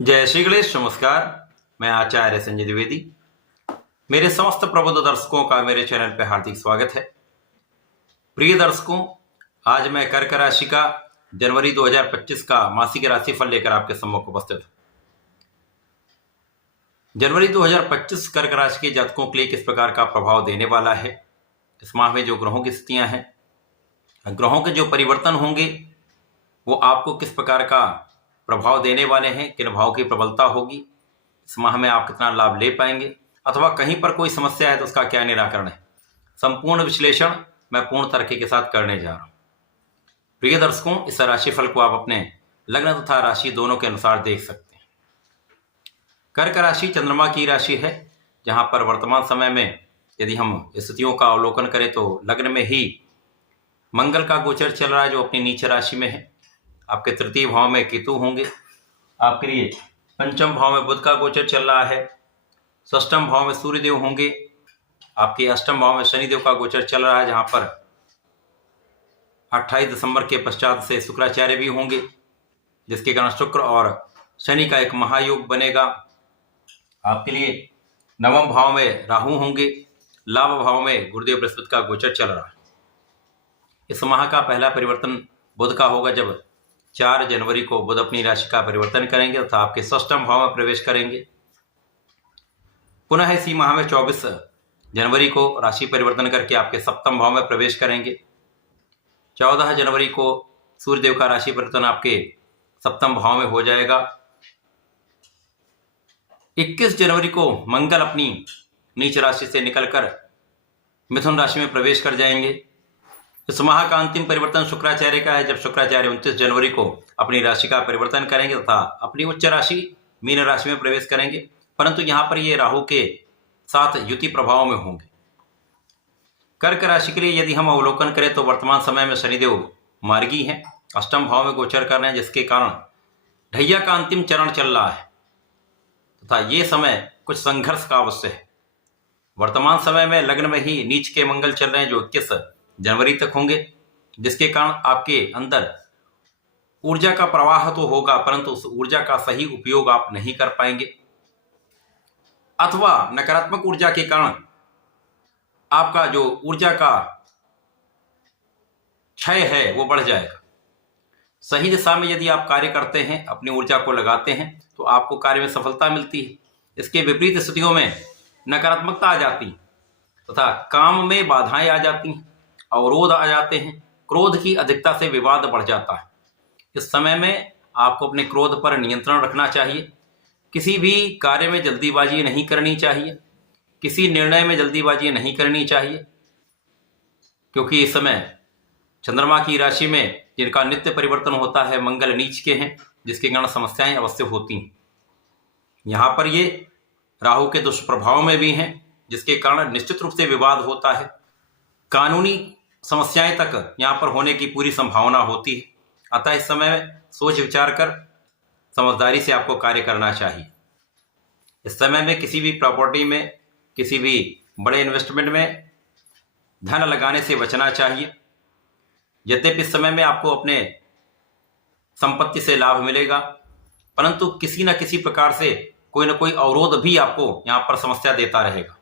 जय श्री गणेश। नमस्कार। मैं आचार्य संजय द्विवेदी। मेरे समस्त प्रबुद्ध दर्शकों का मेरे चैनल पर हार्दिक स्वागत है। प्रिय दर्शकों, आज मैं कर्क राशि का जनवरी 2025 का मासिक राशिफल लेकर आपके सम्मुख उपस्थित हूं। जनवरी 2025 कर्क राशि के जातकों के लिए किस प्रकार का प्रभाव देने वाला है, इस माह में जो ग्रहों की स्थितियां हैं, ग्रहों के जो परिवर्तन होंगे वो आपको किस प्रकार का प्रभाव देने वाले हैं, किन भाव की प्रबलता होगी, इस माह में आप कितना लाभ ले पाएंगे अथवा कहीं पर कोई समस्या है तो उसका क्या निराकरण है, संपूर्ण विश्लेषण मैं पूर्ण तरीके के साथ करने जा रहा हूं। प्रिय दर्शकों, इस राशिफल को आप अपने लग्न तथा राशि दोनों के अनुसार देख सकते हैं। कर्क राशि चंद्रमा की राशि है, जहां पर वर्तमान समय में यदि हम स्थितियों का अवलोकन करें तो लग्न में ही मंगल का गोचर चल रहा है, जो अपनी नीच राशि में है। आपके तृतीय भाव में केतु होंगे, आपके लिए पंचम भाव में बुध का गोचर चल रहा है, षष्ठम भाव में सूर्यदेव होंगे, आपके अष्टम भाव में शनिदेव का गोचर चल रहा है, जहां पर 28 दिसंबर के पश्चात से शुक्राचार्य भी होंगे, जिसके कारण शुक्र और शनि का एक महायोग बनेगा। आपके लिए नवम भाव में राहु होंगे, लाभ भाव में गुरुदेव बृहस्पति का गोचर चल रहा है। इस माह का पहला परिवर्तन बुध का होगा, जब 4 जनवरी को बुध अपनी राशि का परिवर्तन करेंगे तथा आपके षष्ठम भाव में प्रवेश करेंगे। पुनः इसी माह में 24 जनवरी को राशि परिवर्तन करके आपके सप्तम भाव में प्रवेश करेंगे। 14 जनवरी को सूर्यदेव का राशि परिवर्तन आपके सप्तम भाव में हो जाएगा। 21 जनवरी को मंगल अपनी नीच राशि से निकलकर मिथुन राशि में प्रवेश कर जाएंगे। इस माह का अंतिम परिवर्तन शुक्राचार्य का है, जब शुक्राचार्य 29 जनवरी को अपनी राशि का परिवर्तन करेंगे तथा अपनी उच्च राशि मीन राशि में प्रवेश करेंगे, परंतु यहां पर ये राहु के साथ युति प्रभाव में होंगे। कर्क राशि के लिए यदि हम अवलोकन करें तो वर्तमान समय में शनिदेव मार्गी हैं, अष्टम भाव में गोचर कर रहे हैं, जिसके कारण ढैया का अंतिम चरण चल रहा है तथा ये समय कुछ संघर्ष का अवश्य है। वर्तमान समय में लग्न में ही नीच के मंगल चल रहे हैं, जो 21 जनवरी तक होंगे, जिसके कारण आपके अंदर ऊर्जा का प्रवाह तो होगा, परंतु उस ऊर्जा का सही उपयोग आप नहीं कर पाएंगे, अथवा नकारात्मक ऊर्जा के कारण आपका जो ऊर्जा का क्षय है वो बढ़ जाएगा। सही दिशा में यदि आप कार्य करते हैं, अपनी ऊर्जा को लगाते हैं, तो आपको कार्य में सफलता मिलती है। इसके विपरीत स्थितियों में नकारात्मकता आ जाती तथा काम में बाधाएं आ जाती हैं, अवरोध आ जाते हैं, क्रोध की अधिकता से विवाद बढ़ जाता है। इस समय में आपको अपने क्रोध पर नियंत्रण रखना चाहिए। किसी भी कार्य में जल्दीबाजी नहीं करनी चाहिए, किसी निर्णय में जल्दीबाजी नहीं करनी चाहिए, क्योंकि इस समय चंद्रमा की राशि में जिनका नित्य परिवर्तन होता है, मंगल नीच के हैं, जिसके कारण समस्याएं अवश्य होती हैं। यहाँ पर ये राहु के दुष्प्रभाव में भी हैं, जिसके कारण निश्चित रूप से विवाद होता है, कानूनी समस्याएं तक यहाँ पर होने की पूरी संभावना होती है। अतः इस समय सोच विचार कर समझदारी से आपको कार्य करना चाहिए। इस समय में किसी भी प्रॉपर्टी में, किसी भी बड़े इन्वेस्टमेंट में धन लगाने से बचना चाहिए। यद्यपि इस समय में आपको अपने संपत्ति से लाभ मिलेगा, परंतु किसी न किसी प्रकार से कोई न कोई अवरोध भी आपको यहाँ पर समस्या देता रहेगा।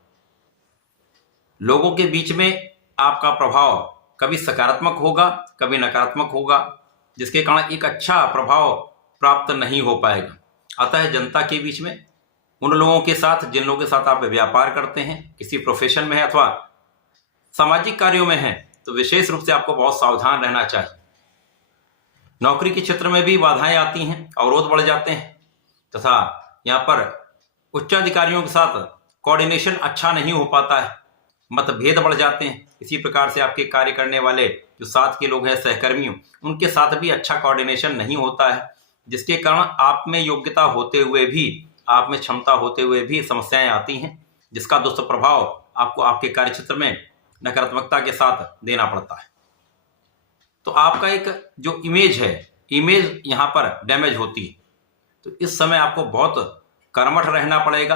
लोगों के बीच में आपका प्रभाव कभी सकारात्मक होगा, कभी नकारात्मक होगा, जिसके कारण एक अच्छा प्रभाव प्राप्त नहीं हो पाएगा। अतः जनता के बीच में उन लोगों के साथ, जिन लोगों के साथ आप व्यापार करते हैं, किसी प्रोफेशन में है अथवा सामाजिक कार्यों में है, तो विशेष रूप से आपको बहुत सावधान रहना चाहिए। नौकरी के क्षेत्र में भी बाधाएं आती हैं, अवरोध बढ़ जाते हैं तथा यहाँ पर उच्चाधिकारियों के साथ कोऑर्डिनेशन अच्छा नहीं हो पाता है, मतभेद बढ़ जाते हैं। इसी प्रकार से आपके कार्य करने वाले जो साथ के लोग हैं, सहकर्मियों, उनके साथ भी अच्छा कोऑर्डिनेशन नहीं होता है, जिसके कारण आप में योग्यता होते हुए भी, आप में क्षमता होते हुए भी समस्याएं आती हैं, जिसका दुष्प्रभाव आपको आपके कार्य क्षेत्र में नकारात्मकता के साथ देना पड़ता है। तो आपका एक जो इमेज है, इमेज यहाँ पर डैमेज होती है। तो इस समय आपको बहुत कर्मठ रहना पड़ेगा,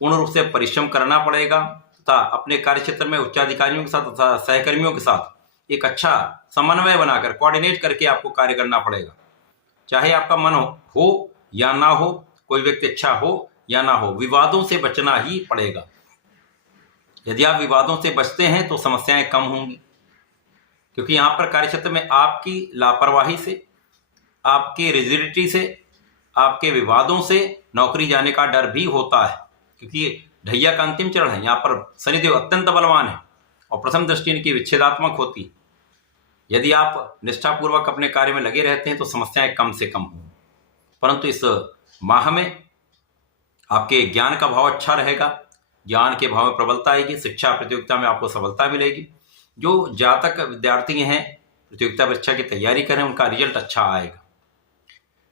पूर्ण रूप से परिश्रम करना पड़ेगा तथा अपने कार्य क्षेत्र में उच्चाधिकारियों के साथ तथा सहकर्मियों के साथ एक अच्छा समन्वय बनाकर, कोऑर्डिनेट करके आपको कार्य करना पड़ेगा। चाहे आपका मन हो या ना हो, कोई व्यक्ति अच्छा हो या ना हो, विवादों से बचना ही पड़ेगा। यदि आप विवादों से बचते हैं तो समस्याएं कम होंगी, क्योंकि यहाँ पर कार्यक्षेत्र में आपकी लापरवाही से, आपकी रिजिडिटी से, आपके विवादों से नौकरी जाने का डर भी होता है, क्योंकि ढैया का अंतिम चरण है। यहाँ पर शनिदेव अत्यंत बलवान है और प्रथम दृष्टि इनकी विच्छेदात्मक होती है। यदि आप निष्ठापूर्वक अपने कार्य में लगे रहते हैं तो समस्याएं कम से कम हों। परंतु इस माह में आपके ज्ञान का भाव अच्छा रहेगा, ज्ञान के भाव में प्रबलता आएगी, शिक्षा प्रतियोगिता में आपको सफलता मिलेगी। जो जातक विद्यार्थी हैं प्रतियोगिता परीक्षा की तैयारी करें, उनका रिजल्ट अच्छा आएगा।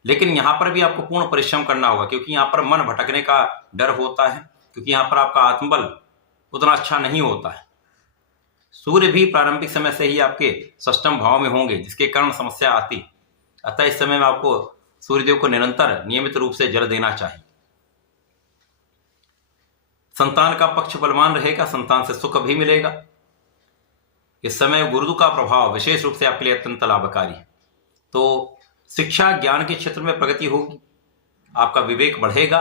लेकिन यहाँ पर भी आपको पूर्ण परिश्रम करना होगा, क्योंकि यहाँ पर मन भटकने का डर होता है, क्योंकि यहाँ पर आपका आत्मबल उतना अच्छा नहीं होता है। सूर्य भी प्रारंभिक समय से ही आपके षष्ठम भाव में होंगे, जिसके कारण समस्या आती। अतः इस समय में आपको सूर्यदेव को निरंतर नियमित रूप से जल देना चाहिए। संतान का पक्ष बलवान रहेगा, संतान से सुख भी मिलेगा। इस समय गुरु का प्रभाव विशेष रूप से आपके लिए अत्यंत लाभकारी है। तो शिक्षा ज्ञान के क्षेत्र में प्रगति होगी, आपका विवेक बढ़ेगा,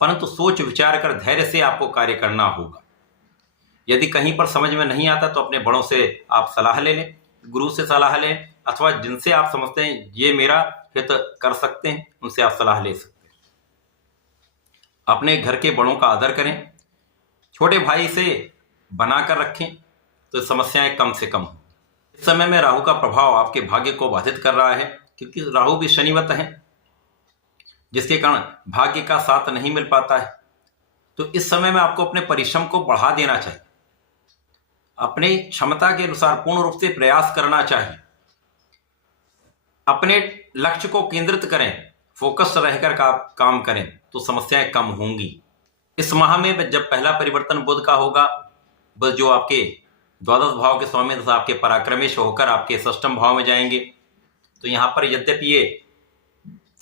परंतु सोच विचार कर धैर्य से आपको कार्य करना होगा। यदि कहीं पर समझ में नहीं आता तो अपने बड़ों से आप सलाह ले लें, गुरु से सलाह लें, अथवा जिनसे आप समझते हैं ये मेरा हित कर सकते हैं, उनसे आप सलाह ले सकते हैं। अपने घर के बड़ों का आदर करें, छोटे भाई से बनाकर रखें तो समस्याएं कम से कम हो। इस समय में राहु का प्रभाव आपके भाग्य को बाधित कर रहा है, क्योंकि राहु भी शनिवत है, जिसके कारण भाग्य का साथ नहीं मिल पाता है। तो इस समय में आपको अपने परिश्रम को बढ़ा देना चाहिए, अपने क्षमता के अनुसार पूर्ण रूप से प्रयास करना चाहिए। अपने लक्ष्य को केंद्रित करें, फोकस रहकर काम करें तो समस्याएं कम होंगी। इस माह में जब पहला परिवर्तन बुध का होगा, बुध जो आपके द्वादश भाव के स्वामी तथा आपके पराक्रमेश होकर आपके षष्ठम भाव में जाएंगे, तो यहाँ पर यद्यपि ये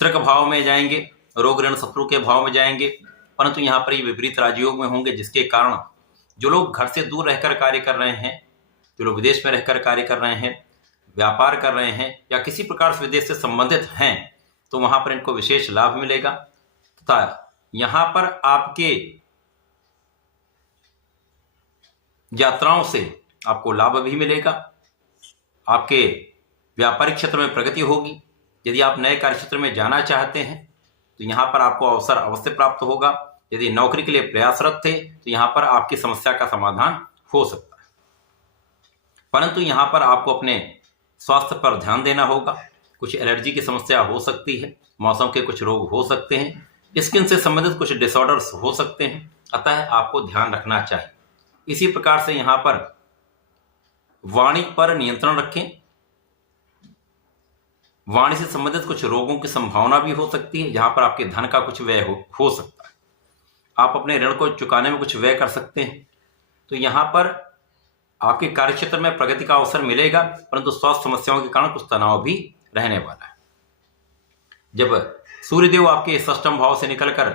तृक भाव में जाएंगे, रोग ऋण शत्रु के भाव में जाएंगे, परंतु यहाँ पर ये विपरीत राजयोग में होंगे, जिसके कारण जो लोग घर से दूर रहकर कार्य कर रहे हैं, जो लोग विदेश में रहकर कार्य कर रहे हैं, व्यापार कर रहे हैं या किसी प्रकार से विदेश से संबंधित हैं, तो वहां पर इनको विशेष लाभ मिलेगा। तथा यहाँ पर आपके यात्राओं से आपको लाभ भी मिलेगा, आपके व्यापारिक क्षेत्र में प्रगति होगी। यदि आप नए कार्य क्षेत्र में जाना चाहते हैं तो यहाँ पर आपको अवसर अवश्य प्राप्त होगा। यदि नौकरी के लिए प्रयासरत थे तो यहाँ पर आपकी समस्या का समाधान हो सकता है, परंतु यहाँ पर आपको अपने स्वास्थ्य पर ध्यान देना होगा। कुछ एलर्जी की समस्या हो सकती है, मौसम के कुछ रोग हो सकते हैं, स्किन से संबंधित कुछ डिसऑर्डर्स हो सकते हैं, अतः आपको ध्यान रखना चाहिए। इसी प्रकार से यहाँ पर वाणी पर नियंत्रण रखें। वाणी से संबंधित कुछ रोगों की संभावना भी हो सकती है, जहां पर आपके धन का कुछ व्यय हो सकता है। आप अपने ऋण को चुकाने में कुछ व्यय कर सकते हैं। तो यहाँ पर आपके कार्यक्षेत्र में प्रगति का अवसर मिलेगा, परंतु स्वास्थ्य समस्याओं के कारण कुछ तनाव भी रहने वाला है। जब सूर्यदेव आपके षष्ठम भाव से निकलकर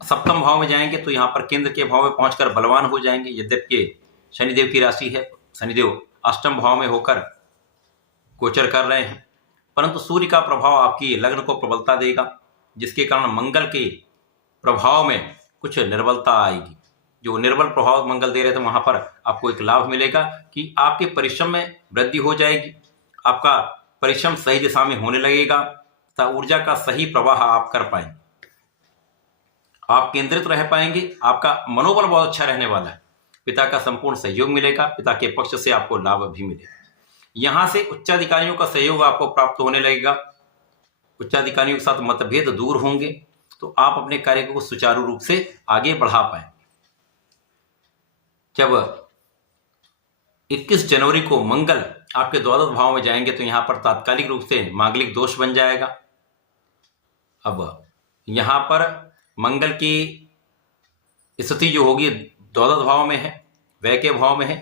सप्तम भाव में जाएंगे तो यहाँ पर केंद्र के भाव में पहुंचकर बलवान हो जाएंगे। यद्यपि शनिदेव की राशि है, शनिदेव अष्टम भाव में होकर गोचर कर रहे हैं, परंतु सूर्य का प्रभाव आपकी लग्न को प्रबलता देगा, जिसके कारण मंगल के प्रभाव में कुछ निर्बलता आएगी। जो निर्बल प्रभाव मंगल दे रहे थे वहां पर आपको एक लाभ मिलेगा कि आपके परिश्रम में वृद्धि हो जाएगी, आपका परिश्रम सही दिशा में होने लगेगा तथा ऊर्जा का सही प्रवाह आप कर पाएंगे, आप केंद्रित रह पाएंगे, आपका मनोबल बहुत अच्छा रहने वाला है। पिता का संपूर्ण सहयोग मिलेगा, पिता के पक्ष से आपको लाभ भी मिलेगा। यहां से उच्चाधिकारियों का सहयोग आपको प्राप्त होने लगेगा, उच्चाधिकारियों के साथ मतभेद दूर होंगे, तो आप अपने कार्य को सुचारू रूप से आगे बढ़ा पाएंगे। जब 21 जनवरी को मंगल आपके द्वादश भाव में जाएंगे तो यहां पर तात्कालिक रूप से मांगलिक दोष बन जाएगा। अब यहां पर मंगल की स्थिति जो होगी द्वादश भाव में है, व्यय के भाव में है।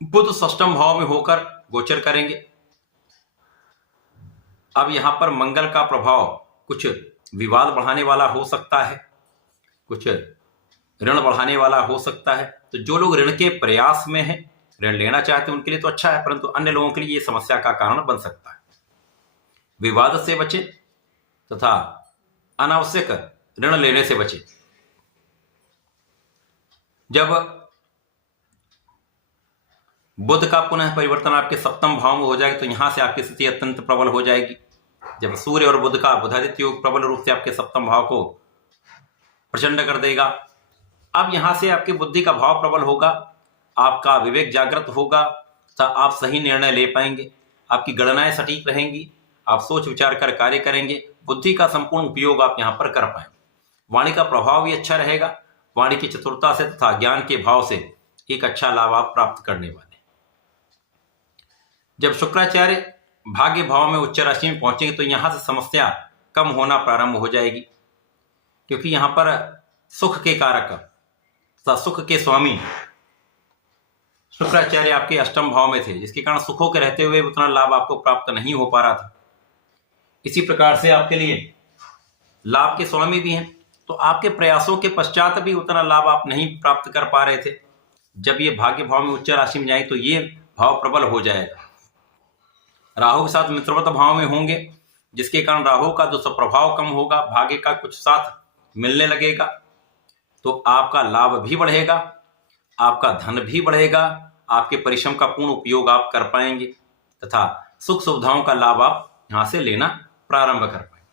बुध षष्ठम भाव में होकर गोचर करेंगे। अब यहां पर मंगल का प्रभाव कुछ विवाद बढ़ाने वाला हो सकता है, कुछ ऋण बढ़ाने वाला हो सकता है। तो जो लोग ऋण के प्रयास में हैं, ऋण लेना चाहते हैं, उनके लिए तो अच्छा है, परंतु अन्य लोगों के लिए ये समस्या का कारण बन सकता है। विवाद से बचें, तथा अनावश्यक ऋण लेने से बचें। जब बुध का पुनः परिवर्तन आपके सप्तम भाव में हो जाएगा तो यहां से आपकी स्थिति अत्यंत प्रबल हो जाएगी। जब सूर्य और बुध का बुधादित्य योग प्रबल रूप से आपके सप्तम भाव को प्रचंड कर देगा, अब यहां से आपकी बुद्धि का भाव प्रबल होगा, आपका विवेक जागृत होगा तथा आप सही निर्णय ले पाएंगे, आपकी गणनाएं सटीक रहेंगी, आप सोच विचार कर कार्य करेंगे, बुद्धि का संपूर्ण उपयोग आप यहां पर कर पाएंगे। वाणी का प्रभाव भी अच्छा रहेगा, वाणी की चतुरता से तथा ज्ञान के भाव से एक अच्छा लाभ आप प्राप्त करने वाले। जब शुक्राचार्य भाग्य भाव में उच्च राशि में पहुंचेंगे तो यहां से समस्या कम होना प्रारंभ हो जाएगी, क्योंकि यहां पर सुख के कारक तथा सुख के स्वामी शुक्राचार्य आपके अष्टम भाव में थे, जिसके कारण सुखों के रहते हुए उतना लाभ आपको प्राप्त नहीं हो पा रहा था। इसी प्रकार से आपके लिए लाभ के स्वामी भी हैं, तो आपके प्रयासों के पश्चात भी उतना लाभ आप नहीं प्राप्त कर पा रहे थे। जब ये भाग्य भाव में उच्च राशि में जाए तो ये भाव प्रबल हो जाएगा। राहु के साथ मित्रवत भाव में होंगे, जिसके कारण राहु का जो प्रभाव कम होगा, भाग्य का कुछ साथ मिलने लगेगा, तो आपका लाभ भी बढ़ेगा, आपका धन भी बढ़ेगा, आपके परिश्रम का पूर्ण उपयोग आप कर पाएंगे तथा सुख सुविधाओं का लाभ आप यहां से लेना प्रारंभ कर पाएंगे।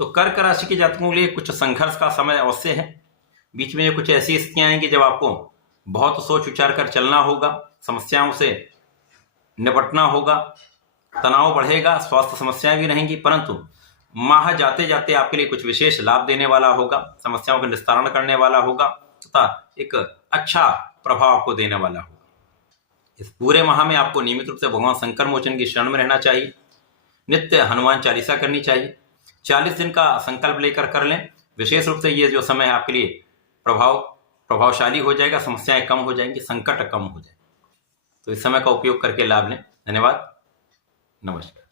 तो कर्क राशि के जातकों के लिए कुछ संघर्ष का समय अवश्य है। बीच में कुछ ऐसी स्थितियां आएंगी जब आपको बहुत सोच विचार कर चलना होगा, समस्याओं से निपटना होगा, तनाव बढ़ेगा, स्वास्थ्य समस्याएं भी रहेंगी, परंतु माह जाते जाते आपके लिए कुछ विशेष लाभ देने वाला होगा, समस्याओं का निस्तारण करने वाला होगा तथा एक अच्छा प्रभाव आपको देने वाला होगा। इस पूरे माह में आपको नियमित रूप से भगवान शंकर मोचन की शरण में रहना चाहिए, नित्य हनुमान चालीसा करनी चाहिए, 40 दिन का संकल्प लेकर कर लें। विशेष रूप से ये जो समय है आपके लिए प्रभावशाली हो जाएगा, समस्याएं कम हो जाएंगी, संकट कम हो जाएंगे। तो इस समय का उपयोग करके लाभ लें। धन्यवाद, नमस्कार।